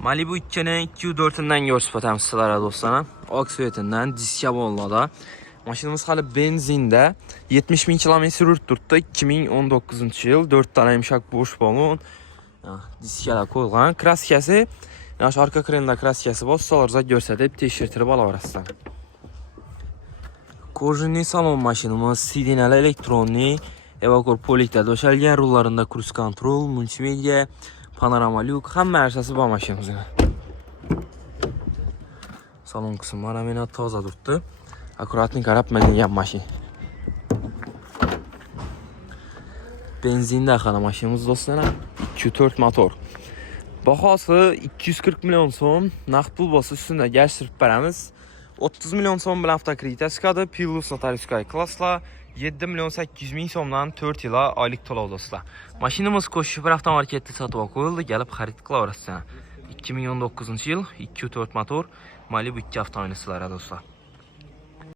Malibu 2'nin 2.4'ünden görsüpətəm sizlərə dostlarım. Oksvetindən, diskabonla. Maşinimiz hali benzində 70.000 kilometre yürütdürtdü. 2019 yıl 4 tane imşak boş balon. Diskələ qoyulğan. Kraskəsi, arka krenda kraskəsi bozsalarca görsədib teşirtirib alavarasıdan. Kojunli salon maşinimiz, sidinəli elektronni, evakor polikdə döşəlgən, rullarında cruise control, multimedia, panorama lük, həmmə ərsəsi bu maşinimizin. Salon kısımları əminə taza durdu. Akuratni qarab mənliyən maşin. Benzində xana maşinimiz dostlarım. 2.4 motor. Baxası 240 milyon son. Naqd pul bası üstündə gəlşirib bərəmiz. 30 milyon son bilə avtokritikadır. Pilus notariskay klasla 7 milyon 800 min somdan 4 ila aylık tolav dostlar. Maşinimiz Koşuşupur avtomarketdə satıva qoyuldu. Gəlib xarid qıla orası. 2019 yıl 2.4 motor Malibu 2 avtomobilisləri dostlar.